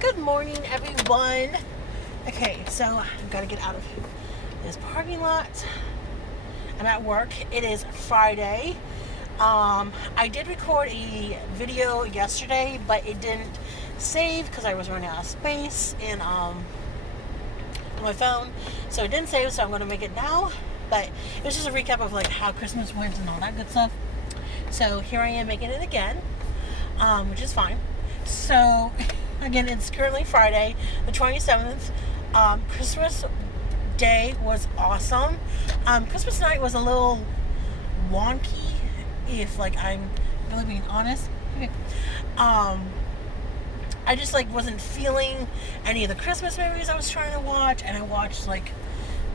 Good morning, everyone. Okay, so I've got to get out of this parking lot. I'm at work. It is Friday. I did record a video yesterday, but it didn't save because I was running out of space on my phone. So it didn't save, so I'm going to make it now. But it was just a recap of like how Christmas went and all that good stuff. So here I am making it again, which is fine. So again, it's currently Friday, the 27th. Christmas Day was awesome. Christmas night was a little wonky, if like I'm really being honest. I just like wasn't feeling any of the Christmas movies I was trying to watch, and I watched like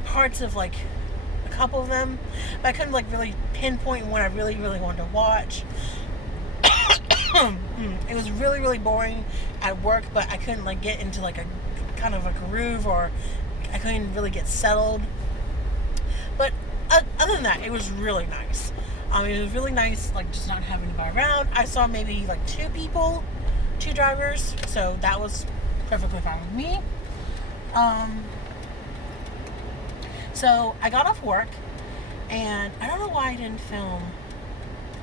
parts of like a couple of them, but I couldn't like really pinpoint what I really wanted to watch. It was really boring at work, but I couldn't like get into like a kind of a groove, or I couldn't really get settled. But other than that, it was really nice. It was really nice, like just not having anybody around. I saw maybe like two drivers, so that was perfectly fine with me. So I got off work, and I don't know why I didn't film.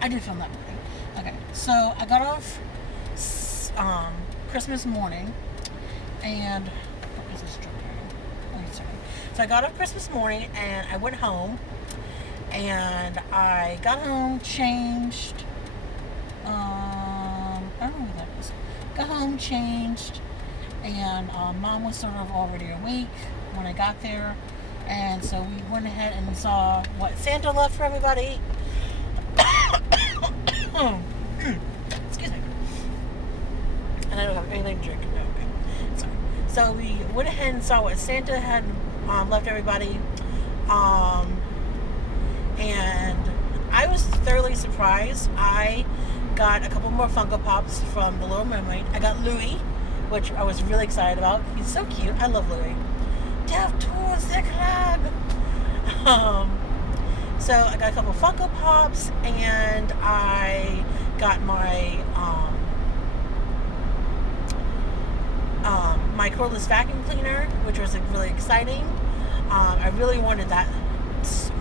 I did film that morning. Okay, so I got off Christmas morning, and what is this truck doing? Oh, sorry. So I got off Christmas morning, and I went home, and I got home, changed. I don't know what that is. Got home, changed, and Mom was sort of already awake when I got there, and so we went ahead and saw what Santa left for everybody. Excuse me. And I don't have anything to drink. Okay. Sorry. So we went ahead and saw what Santa had left everybody. And I was thoroughly surprised. I got a couple more Funko Pops from The Little Mermaid. I got Louis, which I was really excited about. He's so cute. I love Louis. Death towards the crab. So I got a couple Funko Pops, and I got my my cordless vacuum cleaner, which was like, really exciting. I really wanted that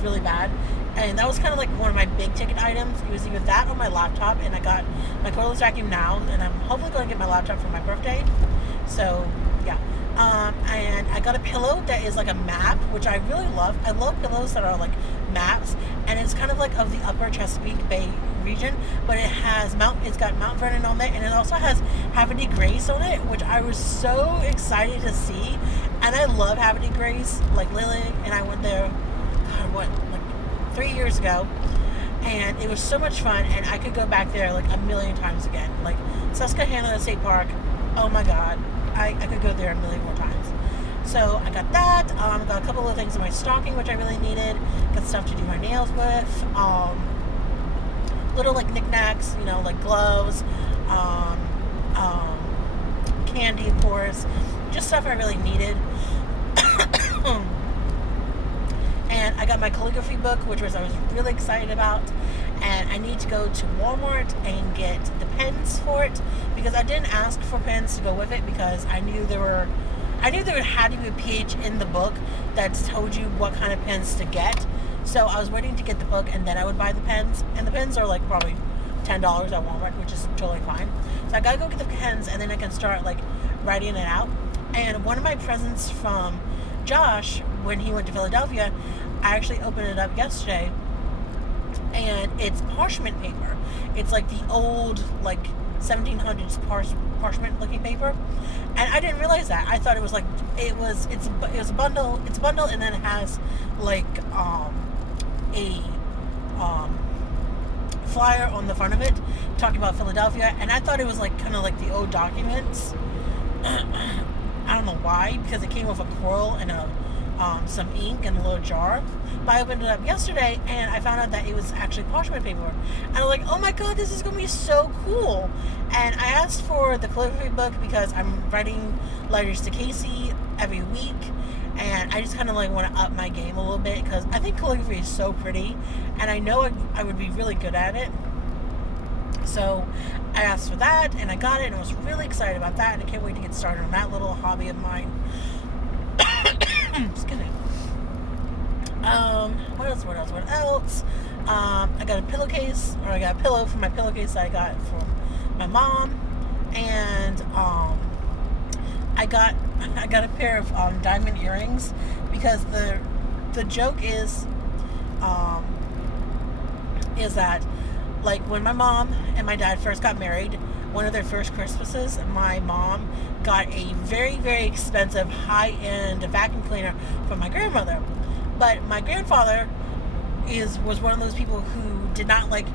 really bad, and that was kind of like one of my big ticket items. It was either that or my laptop, and I got my cordless vacuum now, and I'm hopefully going to get my laptop for my birthday. So yeah. And I got a pillow that is like a map, which I really love. I love pillows that are like maps, and it's kind of like of the upper Chesapeake Bay region, but it's got Mount Vernon on it, and it also has Havre de Grace on it, which I was so excited to see. And I love Havre de Grace. Like Lily and I went there, God, like 3 years ago, and it was so much fun, and I could go back there like a million times again. Like Susquehanna State Park, oh my God, I could go there a million more times. So I got that. Got a couple of things in my stocking which I really needed. Got stuff to do my nails with. Little like knickknacks, like gloves, candy, of course. Just stuff I really needed. And I got my calligraphy book, which I was really excited about. And I need to go to Walmart and get the pens for it, because I didn't ask for pens to go with it, because I knew there had to be a page in the book that told you what kind of pens to get. So I was waiting to get the book, and then I would buy the pens. And the pens are like probably $10 at Walmart, which is totally fine. So I gotta go get the pens, and then I can start like writing it out. And one of my presents from Josh, when he went to Philadelphia, I actually opened it up yesterday, and it's parchment paper. It's like the old like 1700s parchment looking paper, and I didn't realize that. I thought it was like it's a bundle, and then it has like a flyer on the front of it talking about Philadelphia, and I thought it was like kind of like the old documents. I don't know why, because it came with a coral and some ink in a little jar. But I opened it up yesterday, and I found out that it was actually parchment paper. And I was like, oh my God, this is going to be so cool. And I asked for the calligraphy book because I'm writing letters to Casey every week, and I just kind of like want to up my game a little bit, because I think calligraphy is so pretty, and I know I would be really good at it. So I asked for that, and I got it, and I was really excited about that, and I can't wait to get started on that little hobby of mine. Excuse me. What else? I got a pillowcase, or I got a pillow from my pillowcase that I got from my mom, and I got a pair of diamond earrings, because the joke is that, like, when my mom and my dad first got married, one of their first Christmases, my mom got a very, very expensive high-end vacuum cleaner from my grandmother. But my grandfather was one of those people who did not like.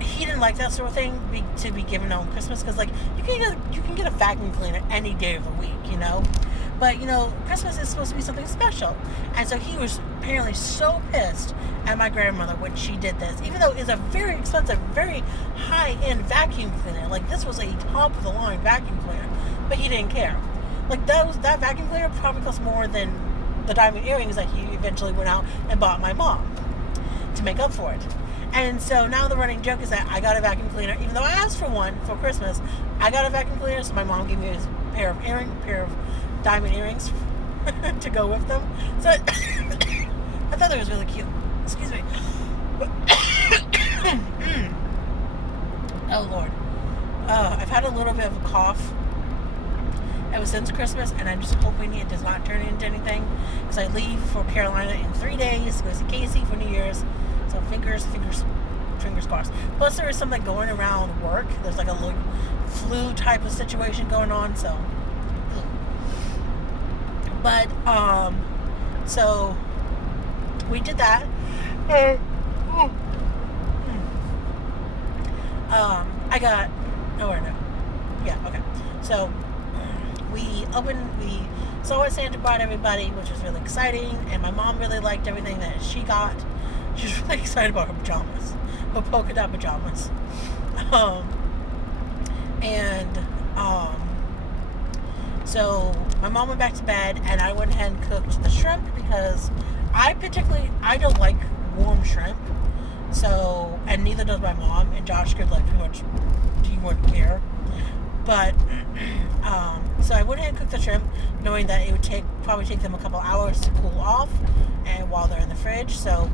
He didn't like that sort of thing to be given on Christmas, because, like, you can get a vacuum cleaner any day of the week, you know. But, you know, Christmas is supposed to be something special, and so he was apparently so pissed at my grandmother when she did this, even though it's a very expensive, very high-end vacuum cleaner. Like, this was a top-of-the-line vacuum cleaner, but he didn't care. Like, that vacuum cleaner probably cost more than the diamond earrings that he eventually went out and bought my mom to make up for it. And so now the running joke is that I got a vacuum cleaner, even though I asked for one for Christmas. I got a vacuum cleaner, so my mom gave me a pair of diamond earrings to go with them. So I thought that was really cute. Excuse me. Oh Lord, I've had a little bit of a cough ever since Christmas, and I'm just hoping it does not turn into anything, because I leave for Carolina in 3 days to go see Casey for New Year's. So fingers crossed. Plus, there is something going around work. There's like a little flu type of situation going on. So, but so we did that. I got. Oh, I know. Yeah. Okay. So we saw what Santa brought everybody, which was really exciting, and my mom really liked everything that she got. She was really excited about her pajamas, her polka dot pajamas. So my mom went back to bed, and I went ahead and cooked the shrimp, because I don't like warm shrimp. So, and neither does my mom, and Josh could, like, pretty much, he wouldn't care. But, so I went ahead and cooked the shrimp, knowing that it would probably take them a couple hours to cool off, and while they're in the fridge. So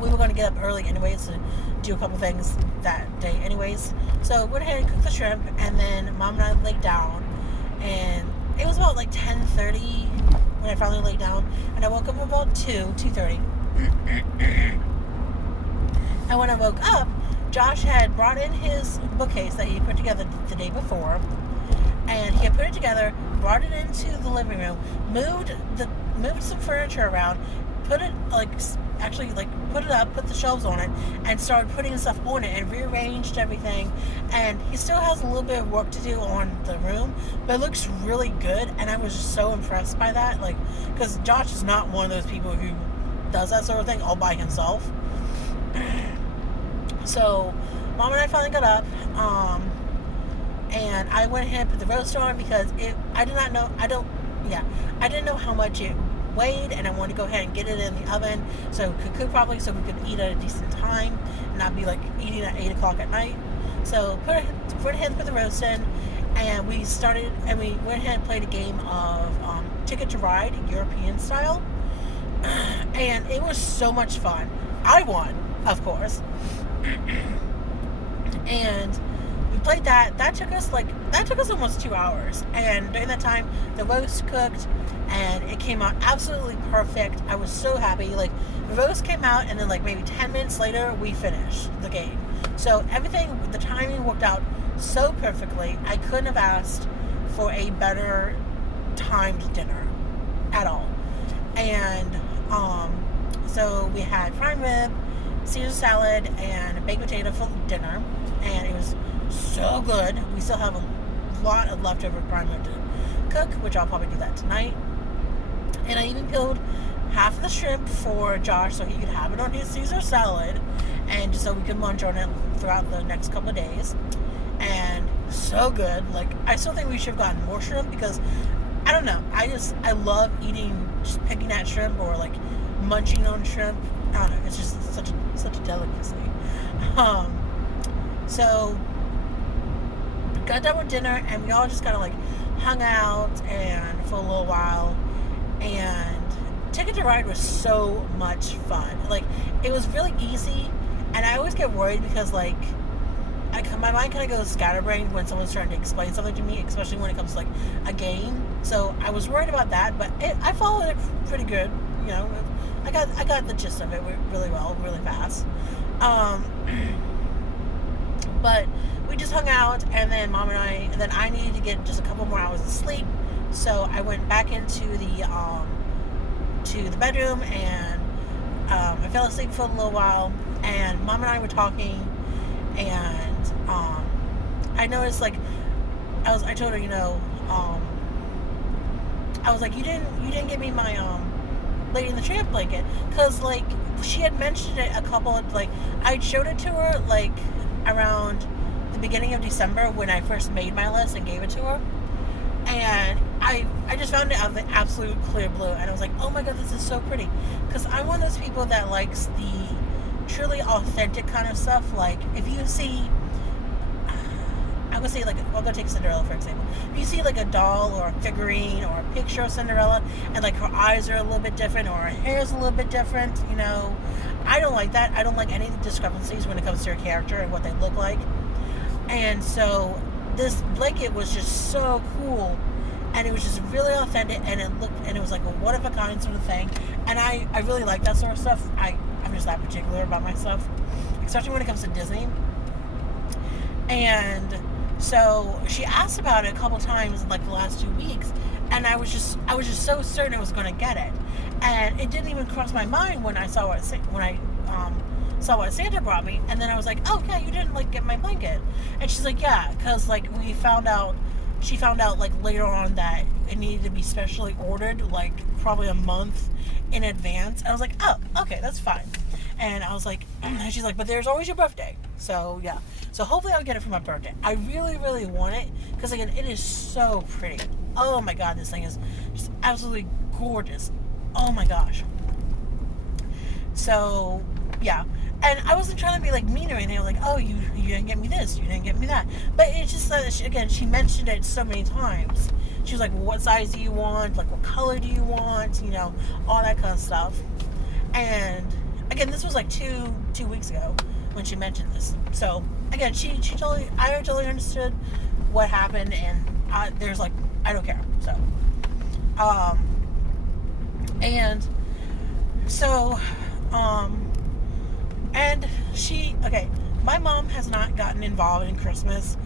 we were going to get up early anyways to do a couple things that day anyways. So went ahead and cooked the shrimp, and then Mom and I laid down, and it was about like 10:30 when I finally laid down, and I woke up about 2:30. And when I woke up, Josh had brought in his bookcase that he put together the day before, and he had put it together, brought it into the living room, moved some furniture around, put it up, put the shelves on it, and started putting stuff on it, and rearranged everything. And he still has a little bit of work to do on the room, but it looks really good, and I was just so impressed by that, like, because Josh is not one of those people who does that sort of thing all by himself. So Mom and I finally got up, and I went ahead and put the roast on, because I didn't know how much it weighed, and I wanted to go ahead and get it in the oven so it could cook properly, so we could eat at a decent time and not be like eating at 8 o'clock at night. So went ahead and put the roast in, and we went ahead and played a game of Ticket to Ride, European style, and it was so much fun. I won, of course. And we played that. That took us almost 2 hours. And during that time, the roast cooked, and it came out absolutely perfect. I was so happy. Like, the roast came out, and then like maybe 10 minutes later, we finished the game. So the timing worked out so perfectly. I couldn't have asked for a better timed dinner at all. And so we had prime rib, Caesar salad, and a baked potato for dinner, and it was so good. We still have a lot of leftover prime rib to cook, which I'll probably do that tonight. And I even peeled half of the shrimp for Josh so he could have it on his Caesar salad, and just so we could munch on it throughout the next couple of days. And so good. Like, I still think we should have gotten more shrimp, because I don't know, I love just picking at shrimp, or like munching on shrimp. I don't know, it's just such a delicacy. So got done with dinner, and we all just kind of like hung out and for a little while. And Ticket to Ride was so much fun. Like, it was really easy, and I always get worried because like my mind kind of goes scatterbrained when someone's trying to explain something to me, especially when it comes to like a game. So I was worried about that, but I followed it pretty good. You know, I got the gist of it really well, really fast. Um, but we just hung out, and then then I needed to get just a couple more hours of sleep, so I went back into the bedroom, and I fell asleep for a little while, and Mom and I were talking, and I noticed like I told her, I was like, you didn't give me my Lady in the Tramp blanket, because like she had mentioned it a couple of, like, I showed it to her like around the beginning of December when I first made my list and gave it to her, and I just found it out of the absolute clear blue, and I was like, oh my god, this is so pretty, because I'm one of those people that likes the truly authentic kind of stuff. Like, if you see, I would say, like, I'll go take Cinderella for example. If you see like a doll or a figurine or a picture of Cinderella, and like her eyes are a little bit different or her hair is a little bit different, I don't like that. I don't like any discrepancies when it comes to her character and what they look like. And so this blanket was just so cool, and it was just really authentic, and it was like a one of a kind sort of thing. And I really like that sort of stuff. I'm just that particular about my stuff, especially when it comes to Disney. And so she asked about it a couple times in like the last 2 weeks, and I was just so certain I was going to get it, and it didn't even cross my mind when I saw what Santa brought me. And then I was like, oh yeah, you didn't like get my blanket. And she's like, yeah, because like she found out like later on that it needed to be specially ordered, like probably a month in advance. And I was like, oh, okay, that's fine. And I was like, and she's like, but there's always your birthday. So yeah, so hopefully I'll get it for my birthday. I really, really want it, because again, it is so pretty. Oh my god, this thing is just absolutely gorgeous. Oh my gosh. So yeah, and I wasn't trying to be like mean or anything. I was like, oh, you didn't get me this, you didn't get me that. But it's just that she mentioned it so many times. She was like, well, what size do you want? Like, what color do you want? All that kind of stuff. And again, this was like two weeks ago when she mentioned this. So again, I totally understood what happened, and there's like, I don't care. So, and so, and my mom has not gotten involved in Christmas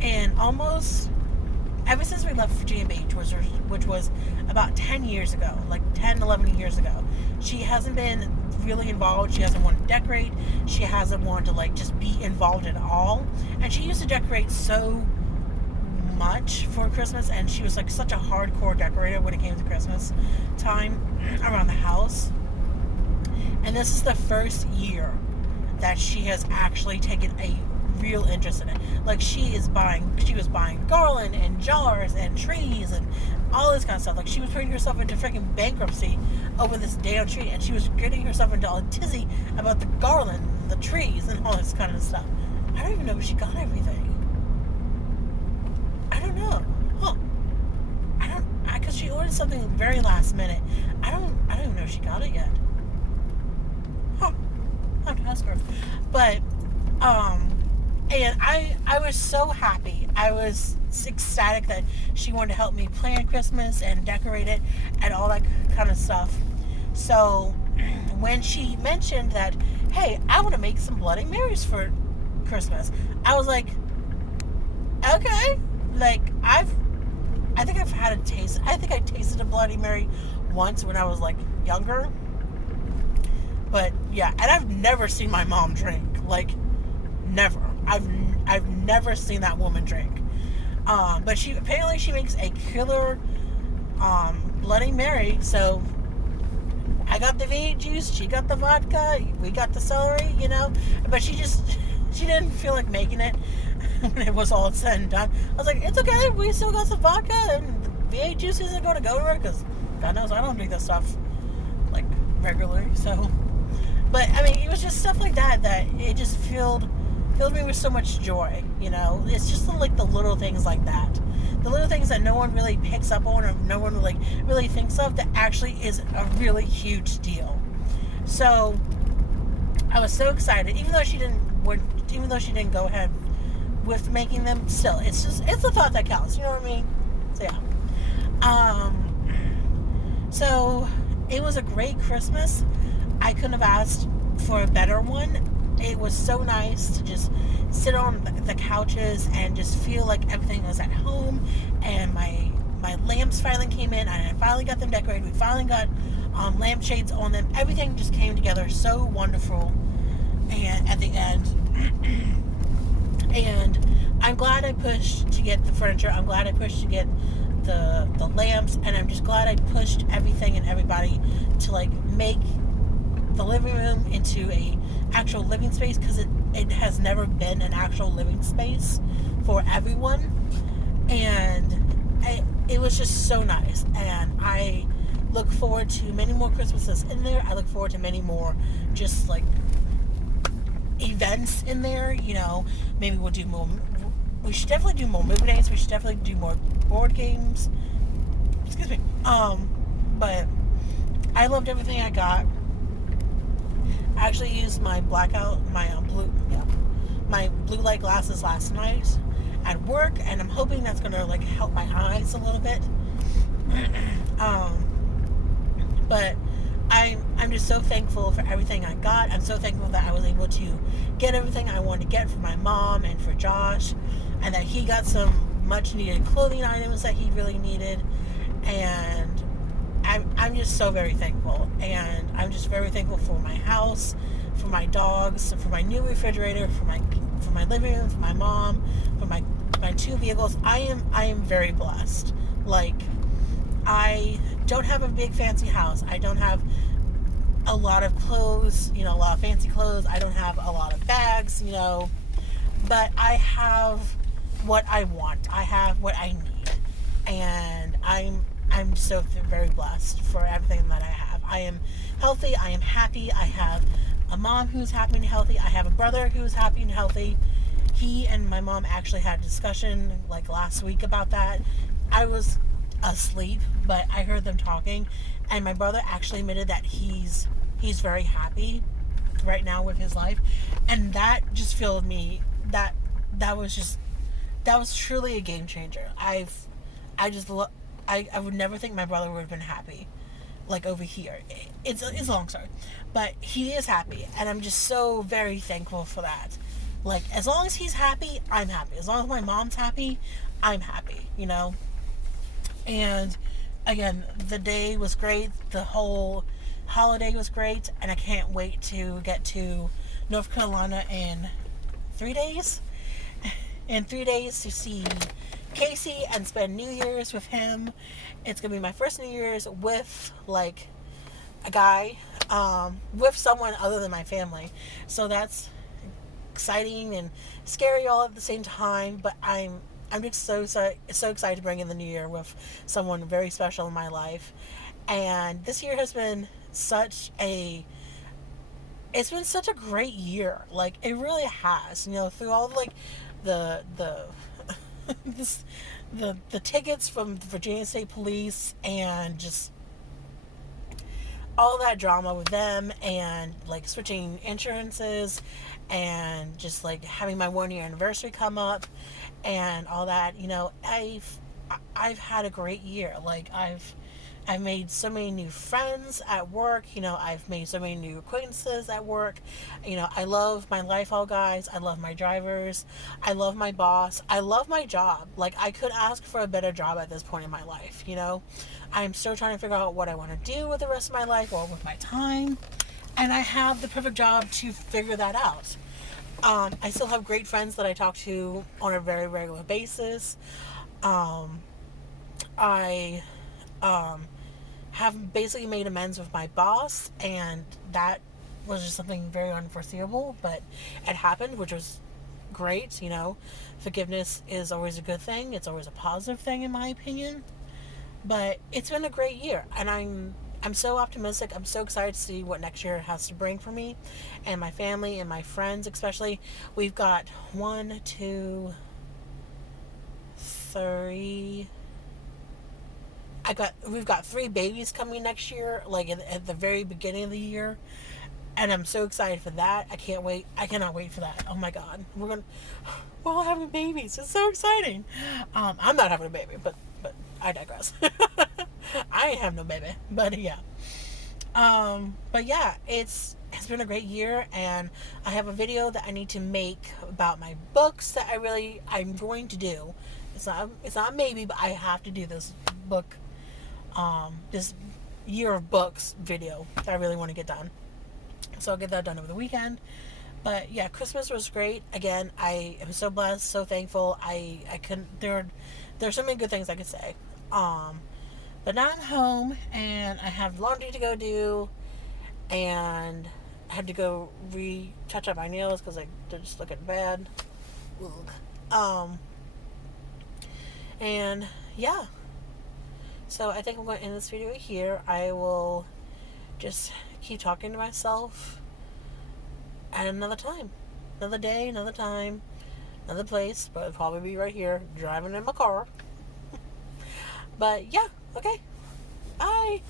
and almost ever since we left Virginia Beach, which was about 10 years ago, like 10, 11 years ago. She hasn't been really involved. She hasn't wanted to decorate. She hasn't wanted to like just be involved at all. And she used to decorate so much for Christmas, and she was like such a hardcore decorator when it came to Christmas time around the house. And this is the first year that she has actually taken a real interest in it. Like, she was buying garland and jars and trees and all this kind of stuff. Like, she was putting herself into freaking bankruptcy over this damn tree, and she was getting herself into a tizzy about the garland, the trees, and all this kind of stuff. I don't even know if she got everything. I don't know. Because she ordered something very last minute. I don't even know if she got it yet. I'll have to ask her. But, and I was so happy. I was ecstatic that she wanted to help me plan Christmas and decorate it and all that kind of stuff. So when she mentioned that, hey, I want to make some Bloody Marys for Christmas, I was like, okay. Like, I think I've had a taste. I think I tasted a Bloody Mary once when I was like younger. But yeah, and I've never seen my mom drink. Like, never. I've never seen that woman drink. But she makes a killer Bloody Mary. So I got the V8 juice, she got the vodka, we got the celery, But she didn't feel like making it when it was all said and done. I was like, it's okay, we still got some vodka, and the V8 juice isn't going to go to her, because God knows I don't drink that stuff like regularly. So, but I mean, it was just stuff like that it just filled fills me with so much joy. You know, it's just like the little things like that, the little things that no one really picks up on or no one like really thinks of that actually is a really huge deal. So I was so excited, even though she didn't go ahead with making them. Still, it's the thought that counts. You know what I mean? So yeah. So it was a great Christmas. I couldn't have asked for a better one. It was so nice to just sit on the couches and just feel like everything was at home. And my lamps finally came in, and I finally got them decorated. We finally got lampshades on them. Everything just came together so wonderful. And at the end, and I'm glad I pushed to get the furniture. I'm glad I pushed to get the lamps, and I'm just glad I pushed everything and everybody to like make the living room into a actual living space, because it has never been an actual living space for everyone. And it was just so nice, and I look forward to many more Christmases in there. I look forward to many more just like events in there. You know, maybe we'll do more. We should definitely do more movie dates. We should definitely do more board games. Excuse me. But I loved everything I got. I actually used my my blue light glasses last night at work, and I'm hoping that's gonna like help my eyes a little bit. But I'm just so thankful for everything I got. I'm so thankful that I was able to get everything I wanted to get for my mom and for Josh, and that he got some much needed clothing items that he really needed. And I'm just so very thankful. And I'm just very thankful for my house, for my dogs, for my new refrigerator, for my living room, for my mom, for my 2 vehicles. I am very blessed. Like, I don't have a big fancy house. I don't have a lot of clothes, a lot of fancy clothes. I don't have a lot of bags, but I have what I want. I have what I need. And I'm so very blessed for everything that I have. I am healthy. I am happy. I have a mom who's happy and healthy. I have a brother who's happy and healthy. He and my mom actually had a discussion like last week about that. I was asleep, but I heard them talking, and my brother actually admitted that he's very happy right now with his life, and that just filled me. That was truly a game changer. I would never think my brother would have been happy like over here. It's a long story, but he is happy, and I'm just so very thankful for that. Like, as long as he's happy, I'm happy. As long as my mom's happy, I'm happy, And again, the day was great. The whole holiday was great, and I can't wait to get to North Carolina in 3 days. In 3 days to see Casey and spend New Year's with him. It's gonna be my first New Year's with like a guy, with someone other than my family. So that's exciting and scary all at the same time. But I'm just so excited to bring in the new year with someone very special in my life. And this year has been such a great year. Like, it really has. Through all like the the tickets from the Virginia State Police, and just all that drama with them, and like switching insurances, and just like having my 1 year anniversary come up, and all that. I've had a great year. Like, I've made so many new friends at work. I've made so many new acquaintances at work. I love my Lifehaul guys. I love my drivers. I love my boss. I love my job. Like, I could ask for a better job at this point in my life. I'm still trying to figure out what I want to do with the rest of my life or with my time. And I have the perfect job to figure that out. I still have great friends that I talk to on a very regular basis. I have basically made amends with my boss, and that was just something very unforeseeable, but it happened, which was great. Forgiveness is always a good thing. It's always a positive thing, in my opinion. But it's been a great year, and I'm so optimistic. I'm so excited to see what next year has to bring for me and my family and my friends, especially. We've got one, two, three. We've got three babies coming next year, like at the very beginning of the year, and I'm so excited for that. I can't wait. I cannot wait for that. Oh my god, we're all having babies. It's so exciting. I'm not having a baby, but I digress. I ain't have no baby, but yeah. But yeah, it's been a great year, and I have a video that I need to make about my books that I'm going to do. It's not maybe, but I have to do this book, this year of books video that I really want to get done. So I'll get that done over the weekend. But yeah, Christmas was great. Again, I am so blessed, so thankful. I couldn't there's so many good things I could say. But now I'm home and I have laundry to go do, and I had to go touch up my nails because they're just looking bad. Ugh. And yeah, so I think I'm going to end this video here. I will just keep talking to myself at another time, another day, another time, another place, but it'll probably be right here driving in my car. But yeah, okay, bye.